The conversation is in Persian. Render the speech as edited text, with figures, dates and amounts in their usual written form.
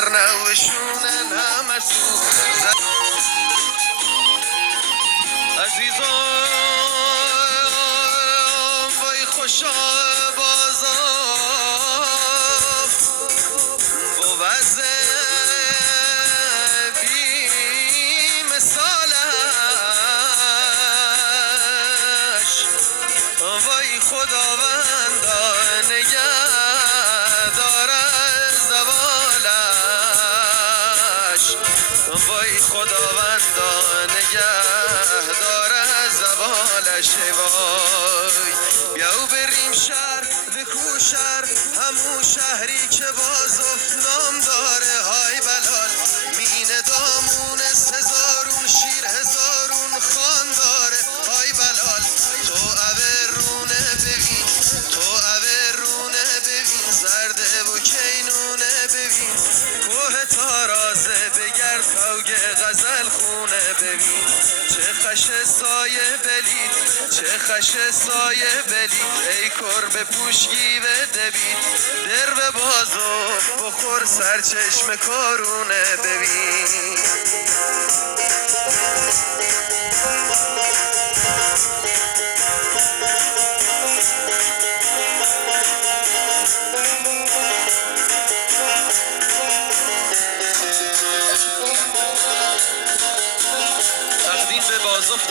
نوشونن همه سو عزیزان وای خوشا بازاف با وضع بی مثالش وای خداوندا نگه داره زوالش وای خداوندا نگه داره زوالش وای بیاو بریم شهر بکو شهر همون شهری که باز نام داره های بلال مین دامون هزارون شیر هزارون خان داره های بلال تو رونه ببین تو رونه ببین زرده و کینونه ببین کوه تارازه بگرد کوگ غزل خونه ببین چه خش سایه بلید چه خش سایه بلید ای کرب پوشگی و دبید در به بازو بخور سرچشم کارونه ببین تقدیم به بازفت